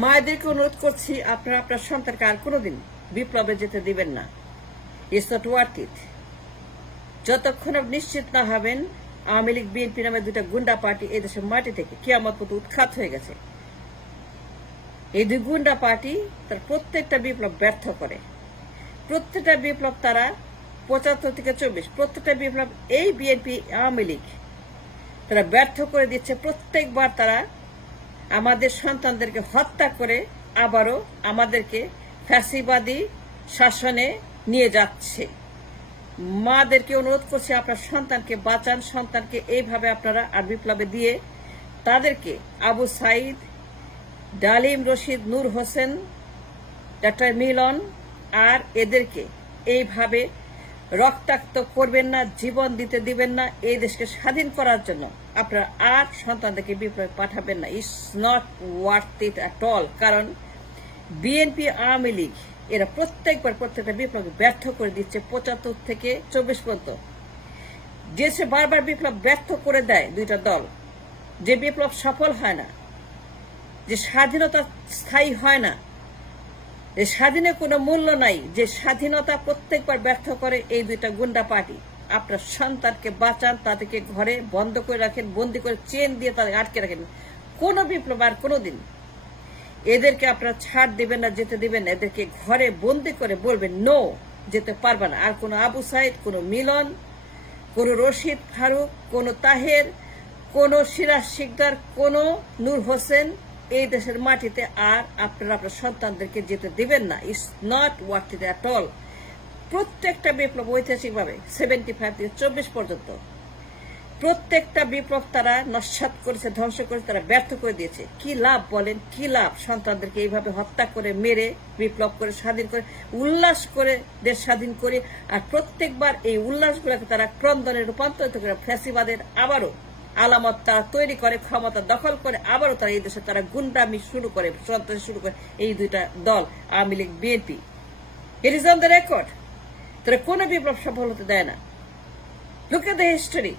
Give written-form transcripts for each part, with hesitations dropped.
মায়েদেরকে অনুরোধ করছি, আপনারা আপনার সন্তানকে আর কোনোদিন বিপ্লবে যেতে দিবেন না। ইটস নট ওয়ার্থ ইট। যতক্ষণ আপনি নিশ্চিত না হবেন আওয়ামী লীগ বিএনপি নামে দুটা গুন্ডা পার্টি এই দেশের মাটি থেকে কিয়ামত পর্যন্ত উৎখাত হয়ে গেছে। এই দুই গুন্ডা পার্টি তার প্রত্যেকটা বিপ্লব ব্যর্থ করে। প্রত্যেকটা বিপ্লব তারা ৭৫ থেকে ২৪ প্রত্যেকটা বিপ্লব এই বিএনপি আওয়ামী লীগ তারা ব্যর্থ করে দিচ্ছে। প্রত্যেকবার তারা আমাদের সন্তানদেরকে হত্যা করে আবারও আমাদেরকে ফ্যাসিবাদী শাসনে নিয়ে যাচ্ছে। মাদেরকে অনুরোধ করছি, আপনার সন্তানকে বাঁচান। সন্তানকে এইভাবে আপনারা আর বিপ্লবে দিয়ে তাদেরকে আবু সাইদ, ডালিম, রশিদ, নূর হোসেন, ডাক্তার মিলন আর এদেরকে এইভাবে রক্তাক্ত করবেন না, জীবন দিতে দিবেন না। এই দেশকে স্বাধীন করার জন্য আপনারা আর সন্তানদেরকে বিপ্লবে পাঠাবেন না। It's not worth it at all. কারণ বিএনপি আওয়ামী লীগ এরা প্রত্যেকটা বিপ্লব ব্যর্থ করে দিচ্ছে। ৭৫ থেকে ২৪ পর্যন্ত দেশে বারবার বিপ্লব ব্যর্থ করে দেয় দুইটা দল। যে বিপ্লব সফল হয় না, যে স্বাধীনতা স্থায়ী হয় না, যে স্বাধীনের কোনো মূল্য নাই, যে স্বাধীনতা প্রত্যেকবার ব্যর্থ করে এই দুইটা গুন্ডা পার্টি। আপনার সন্তানকে বাঁচান, তাদেরকে ঘরে বন্ধ করে রাখেন, বন্দি করে চেন দিয়ে তাদের আটকে রাখেন। কোন বিপ্লব আর কোনোদিন এদেরকে আপনারা ছাড় দিবেন না, যেতে দিবেন না। এদেরকে ঘরে বন্দি করে বলবেন নো, যেতে পারবে না। আর কোনো আবু সাইদ, কোনো মিলন, কোনো রশিদ ফারুক, কোনো তাহের, কোনো সিরাজ শিকদার, কোনো নূর হোসেন এই দেশের মাটিতে আর আপনারা আপনার সন্তানদেরকে যেতে দিবেন না। It's not worth it at all. প্রত্যেকটা বিপ্লব ঐতিহাসিকভাবে ৭৫ থেকে ২৪ পর্যন্ত প্রত্যেকটা বিপ্লব তারা নস্যাৎ করেছে, ধ্বংস করেছে, তারা ব্যর্থ করে দিয়েছে। কি লাভ বলেন, কি লাভ? সন্তানদেরকে এইভাবে হত্যা করে, মেরে, বিপ্লব করে, স্বাধীন করে, উল্লাস করে দেশ স্বাধীন করে, আর প্রত্যেকবার এই উল্লাসগুলোকে তারা ক্রন্দনে রূপান্তরিত করে ফ্যাসিবাদের আবারও আলামত তারা তৈরি করে, ক্ষমতা দখল করে, আবারও তারা এই দেশে তারা গুন্ডামি শুরু করে, সন্ত্রাস শুরু করে। এই দুইটা দল Awami League BNP, it is on the record. তারা কোন বিপ্লব সফল হতে দেয় না। Look at the history,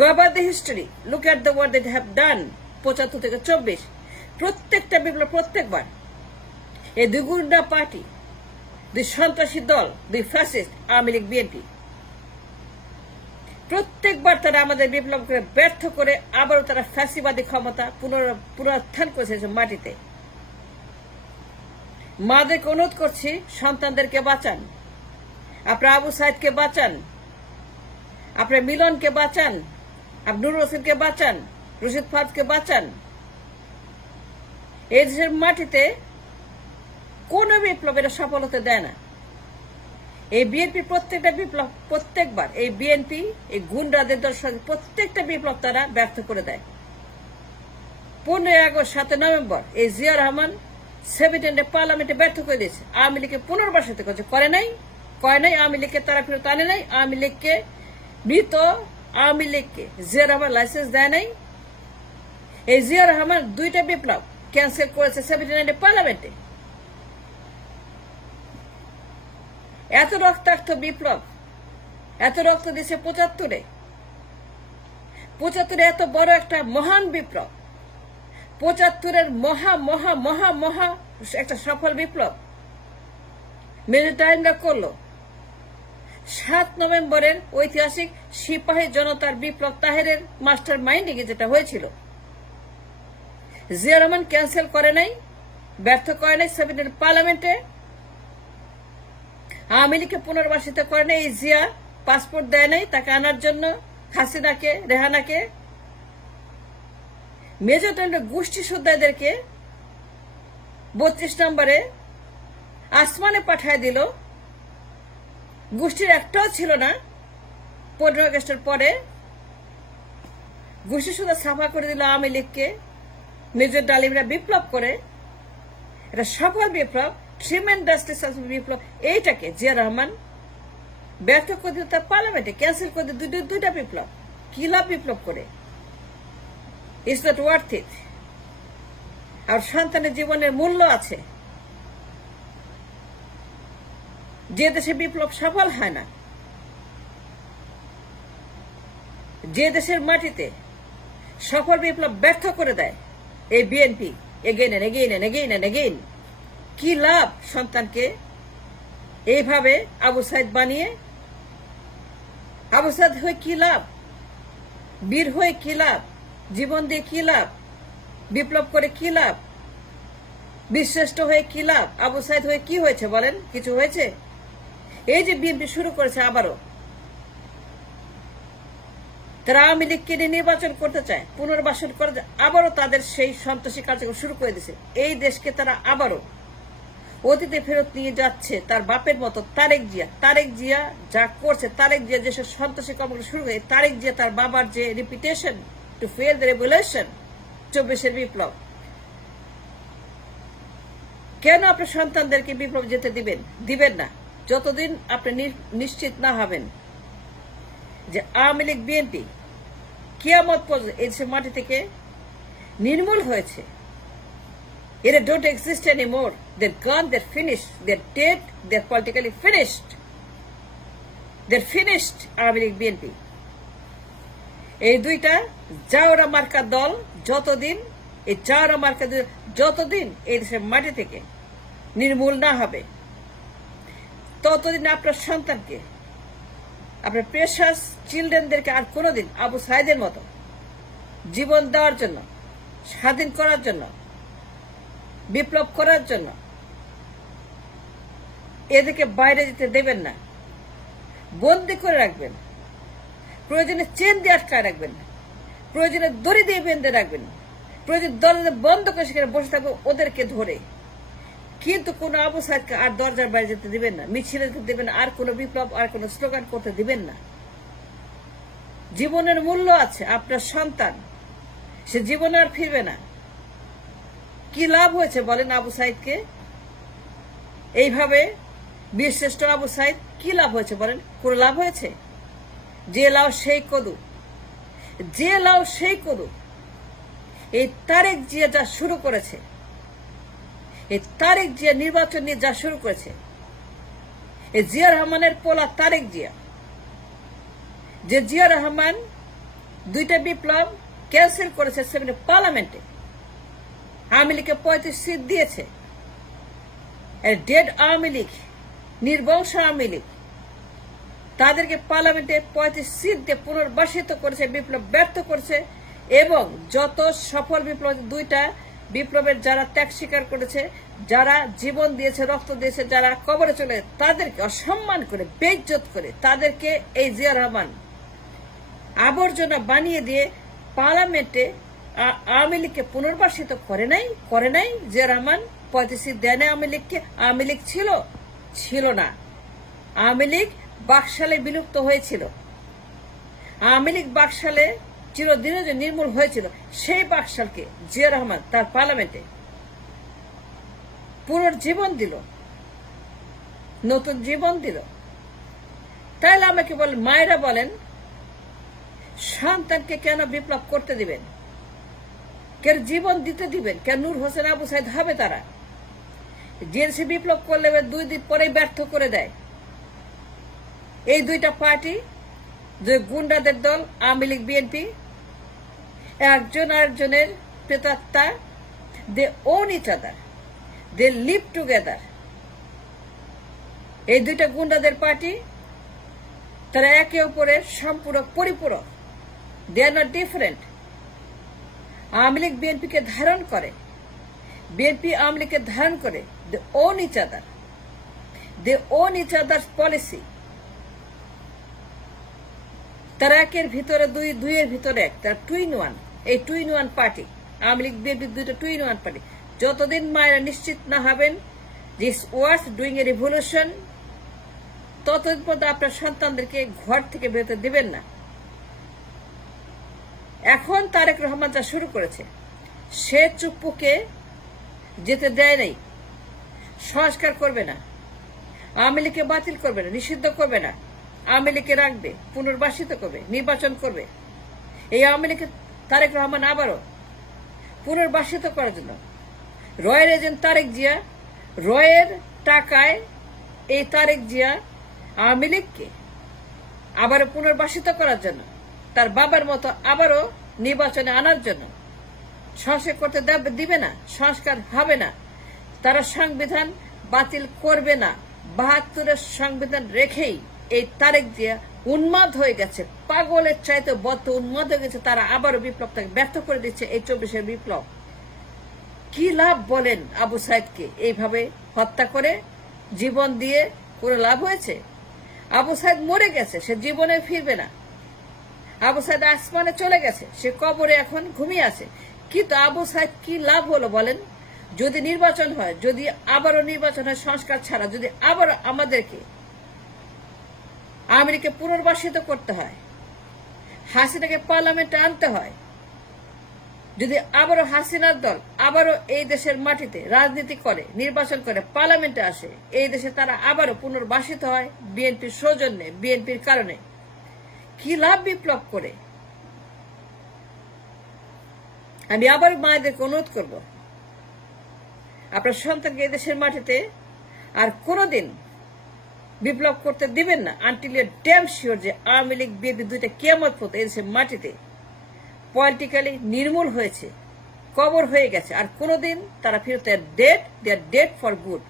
go about the history, look at the what they have done ৭৫ থেকে ২৪ প্রত্যেকটা বিপ্লব প্রত্যেকবার এই দুই গুন্ডা পার্টি, দুই সন্ত্রাসী দল, দুই ফ্যাসিস্ট আওয়ামী লীগ বিএনপি প্রত্যেকবার তারা আমাদের বিপ্লব করে ব্যর্থ করে আবারও তারা ফ্যাসিবাদী ক্ষমতা পুনরুত্থান করেছে মাটিতে। মাদেরকে অনুরোধ করছি, সন্তানদেরকে বাঁচান। আপনার আবু সাইদকে বাঁচান, আপনার মিলনকে বাঁচান, নূর হোসেনকে বাঁচান, রশিদ ফারুককে বাঁচান। এই দেশের মাটিতে কোন বিপ্লব এটা সফল হতে দেয় না। এই বিএনপি প্রত্যেকটা বিপ্লব প্রত্যেকবার এই বিএনপি এই গুন্ডাদের দল প্রত্যেকটা বিপ্লব তারা ব্যর্থ করে দেয়। ১৫ আগস্ট ৭ নভেম্বর এই জিয়া রহমান ৭ পার্লামেন্টে ব্যর্থ করে দিয়েছে। আওয়ামী লীগকে পুনর্বাসিত করেছে, করে নাই আওয়ামী লীগকে তারা ফেরত আনে নাই। আওয়ামী লীগকে মৃত আওয়ামী লীগকে জিয়া রহমান লাইসেন্স দেয় নাই। এই জিয়া রহমান দুইটা বিপ্লব ক্যান্সেল করেছে ৭ পার্লামেন্টে। এত রক্তাক্ত বিপ্লব, এত রক্ত দিয়েছে ৭৫ এত বড় একটা মহান বিপ্লব, ৭৫ মহা মহা মহা মহা একটা সফল বিপ্লব মেজর ডালিমরা করলো। ৭ নভেম্বরের ঐতিহাসিক সিপাহী জনতার বিপ্লব তাহেরের মাস্টার মাইন্ডিং এ যেটা হয়েছিল, জিয়া রহমান ক্যান্সেল করে নাই, ব্যর্থ করে নাই ৭ পার্লামেন্টে। আওয়ামী লীগকে পুনর্বাসিত করে নাই। এই জিয়া পাসপোর্ট দেয় নাই তাকে আনার জন্য, হাসিনাকে, রেহানাকে। মেজর ডালিমরা গোষ্ঠী সুদ্দাদেরকে ৩২ নম্বরে আসমানে পাঠায় দিল। গোষ্ঠীর একটাও ছিল না। ১৫ আগস্টের পরে গোষ্ঠী সুদ্ধা সাফা করে দিল আওয়ামী লীগকে। মেজর ডালিমরা বিপ্লব করে, এটা সফল বিপ্লব, ট্রিমেন্ডাসলি সাকসেসফুল বিপ্লব। এইটাকে জিয়া রহমান ব্যর্থ করে দিল তার পার্লামেন্টে, ক্যান্সেল করে দিল দুইটা বিপ্লব। কি লাভ বিপ্লব করে? It's not worth it. আর সন্তানের জীবনের মূল্য আছে। যে দেশে বিপ্লব সফল হয় না, যে দেশের মাটিতে সফল বিপ্লব ব্যর্থ করে দেয় এই BNP, again and again and again and again. কি লাভ সন্তানকে এইভাবে আবু সাইদ বানিয়ে? আবু সাইদ হয়ে কি লাভ? বীর হয়ে কি লাভ? জীবন দিয়ে কি লাভ? বিপ্লব করে কি লাভ? বীরশ্রেষ্ঠ হয়ে কি লাভ? আবু সাইদ হয়ে কি হয়েছে বলেন? কিছু হয়েছে? এই যে বিএনপি শুরু করেছে আবারও, তারা আওয়ামী লীগকে নিয়ে নির্বাচন করতে চায়, পুনর্বাসন করে আবারও তাদের সেই সন্ত্রাসী কার্যক্রম শুরু করে দিয়েছে। এই দেশকে তারা আবারও অতীতে ফেরত নিয়ে যাচ্ছে তার বাপের মতো। তারেক জিয়া যা করছে, তারেক জিয়া যেসব সন্ত্রাসী কর্মকাণ্ড শুরু করে, তারেক জিয়া তার বাবার যে repetition to fail the revolution, 24-এর বিপ্লব। কেন আপনার সন্তানদেরকে বিপ্লব যেতে দিবেন না যতদিন আপনি নিশ্চিত না হবেন যে আওয়ামী লীগ বিএনপি কিয়ামত পর্যন্ত এই দেশের মাটি থেকে নির্মূল হয়েছে। এরা don't exist anymore. They're gone, they're finished, they're dead, they're politically finished. They're finished, Awami League BNP. এই দুইটা জাওরা মার্কা দল যতদিন, এই জাওরা মার্কা যতদিন এই দেশের মাটি থেকে নির্মূল না হবে, ততদিন আপনার সন্তানকে, আপনার প্রেশাস চিলড্রেনদেরকে আর কোনোদিন আবু সাইদের মতো জীবন দেওয়ার জন্য, স্বাধীন করার জন্য, বিপ্লব করার জন্য এদেরকে বাইরে যেতে দেবেন না। বন্দি করে রাখবেন, প্রয়োজনে চেন দিয়ে আটকায় রাখবেন, প্রয়োজনে দড়ি দিয়ে বেঁধে রাখবেন, প্রয়োজন দরজা বন্ধ করে সেখানে বসে থাকবে ওদেরকে ধরে। কিন্তু কোন আবু সাইদকে আর দরজার বাইরে যেতে দিবেন না, মিছিলে যেতে দিবেন না, আর কোন বিপ্লব, আর কোন স্লোগান করতে দিবেন না। জীবনের মূল্য আছে। আপনার সন্তান, সে জীবনে আর ফিরবে না। কি লাভ হয়েছে বলেন আবু সাইদকে? এইভাবে বীরশ্রেষ্ঠ আবু সাইদ কি লাভ হয়েছে বলেন? কোন লাভ হয়েছে? যে লাও সেই কদু, যে লাও সেই কদু। এই তারেক জিয়া যা শুরু করেছে, এই তারেক জিয়া নির্বাচন নিয়ে যা শুরু করেছে, এই জিয়া রহমানের পোলা তারেক জিয়া, যে জিয়া রহমান দুইটা বিপ্লব ক্যান্সেল করেছে পার্লামেন্টে, আওয়ামী লীগকে 35 সিট দিয়েছে। ডেড আওয়ামী লীগ, নির্বংশ আওয়ামী লীগ, তাদেরকে পার্লামেন্টে 35 সিট দিয়ে পুনর্বাসিত করেছে, বিপ্লব ব্যর্থ করেছে। এবং যত সফল বিপ্লব, দুইটা বিপ্লবের যারা ত্যাগ স্বীকার করেছে, যারা জীবন দিয়েছে, রক্ত দিয়েছে, যারা কবরে চলে, তাদেরকে অসম্মান করে, বেইজ্জত করে, তাদেরকে এই জিয়া রহমান আবর্জনা বানিয়ে দিয়ে পার্লামেন্টে আওয়ামী লীগকে পুনর্বাসিত করে নাই জিয়া রহমান। 35 সিট দেয় না আওয়ামী লীগকে। আওয়ামী লীগ ছিল না। আওয়ামী লীগ বাকশালে বিলুপ্ত হয়েছিল। আওয়ামী লীগ বাকশালে চিরদিনের জন্য নির্মূল হয়েছিল। সেই বাকশালকে জিয়া রহমান তার পার্লামেন্টে পুনর্জীবন দিল, নতুন জীবন দিল। তাহলে আমাকে বলেন, মায়েরা বলেন, সন্তানকে কেন বিপ্লব করতে দিবেন? কেন জীবন দিতে দিবেন? কেন নূর হোসেন আবু সাইদ হবে তারা? জেএনসি বিপ্লব করলে 2 দিন পরে ব্যর্থ করে দেয়। এই দুইটা পার্টি, যে গুন্ডাদের দল আওয়ামী লীগ বিএনপি, একজন আরেকজনের প্রেতাত্মা, they own each other, they live together. এই দুইটা গুন্ডাদের পার্টি, তারা একে অপরের সম্পূরক, পরিপূরক। They are not different. Awami league বিএনপিকে ধারণ করে, বিএনপি আওয়ামী লীগকে ধারণ করে। They own each other, they own each other policy. তারা একের ভিতরে দুইয়ের ভিতরে এক, তারা 2-in-1। এই 2-in-1 party, Awami League BNP দুইটা 2-in-1 পার্টি। যতদিন মায়েরা নিশ্চিত না হবেন যে it's worth doing a revolution, ততদিন পর্যন্ত আপনার সন্তানদেরকে ঘর থেকে বেরোতে দিবেন না। এখন তারেক রহমান যা শুরু করেছে, সে চুপ্পুকে যেতে দেয় নাই। সংস্কার করবে না, আওয়ামী লীগকে বাতিল করবে না, নিষিদ্ধ করবে না, আওয়ামী লীগকে রাখবে, পুনর্বাসিত করবে, নির্বাচন করবে। এই আওয়ামী লীগকে তারেক রহমান আবারও পুনর্বাসিত করার জন্য, রয়ের এজেন্ট তারেক জিয়া, রয়ের টাকায় এই তারেক জিয়া আওয়ামী লীগকে আবারও পুনর্বাসিত করার জন্য, তার বাবার মতো আবারও নির্বাচনে আনার জন্য সংস্কার করতে দিবে না, সংস্কার হবে না। তারা সংবিধান বাতিল করবে না। ৭২-এর সংবিধান রেখেই এই তারেক জিয়া উন্মাদ হয়ে গেছে, পাগলের চাইতে বদ্ধ উন্মাদ হয়ে গেছে। তারা আবারও বিপ্লবটাকে ব্যর্থ করে দিচ্ছে। এই ২৪-এর বিপ্লব কি লাভ বলেন? আবু সাইদকে এইভাবে হত্যা করে জীবন দিয়ে কোনো লাভ হয়েছে? আবু সাইদ মরে গেছে, সে জীবনে ফিরবে না। আবু সাইদ আসমানে চলে গেছে, সে কবরে এখন ঘুমিয়ে আছে। কিন্তু আবু সাইদ কি লাভ হলো বলেন? যদি নির্বাচন হয়, যদি আবারও নির্বাচন হয় সংস্কার ছাড়া, যদি আবারও আমাদেরকে আমেরিকা পুনর্বাসিত করতে হয়, হাসিনাকে পার্লামেন্টে আনতে হয়, যদি আবারও হাসিনার দল আবারও এই দেশের মাটিতে রাজনীতি করে, নির্বাচন করে, পার্লামেন্টে আসে, এই দেশে তারা আবারও পুনর্বাসিত হয় বিএনপির সৌজন্যে, বিএনপির কারণে, কি লাভ বিপ্লব করে? আমি আবার মায়েদেরকে অনুরোধ করব, আপনার সন্তানকে এই দেশের মাটিতে আর কোনোদিন বিপ্লব করতে দিবেন না আনটিল ইউ ড্যাম শিওর যে আওয়ামী লীগ বিএনপি দুইটা কিয়ামত পর্যন্ত এই দেশের মাটিতে পলিটিক্যালি নির্মূল হয়েছে, কবর হয়ে গেছে। আর কোনোদিন তারা ফিরতে dead, they are dead for good.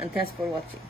And thanks for watching.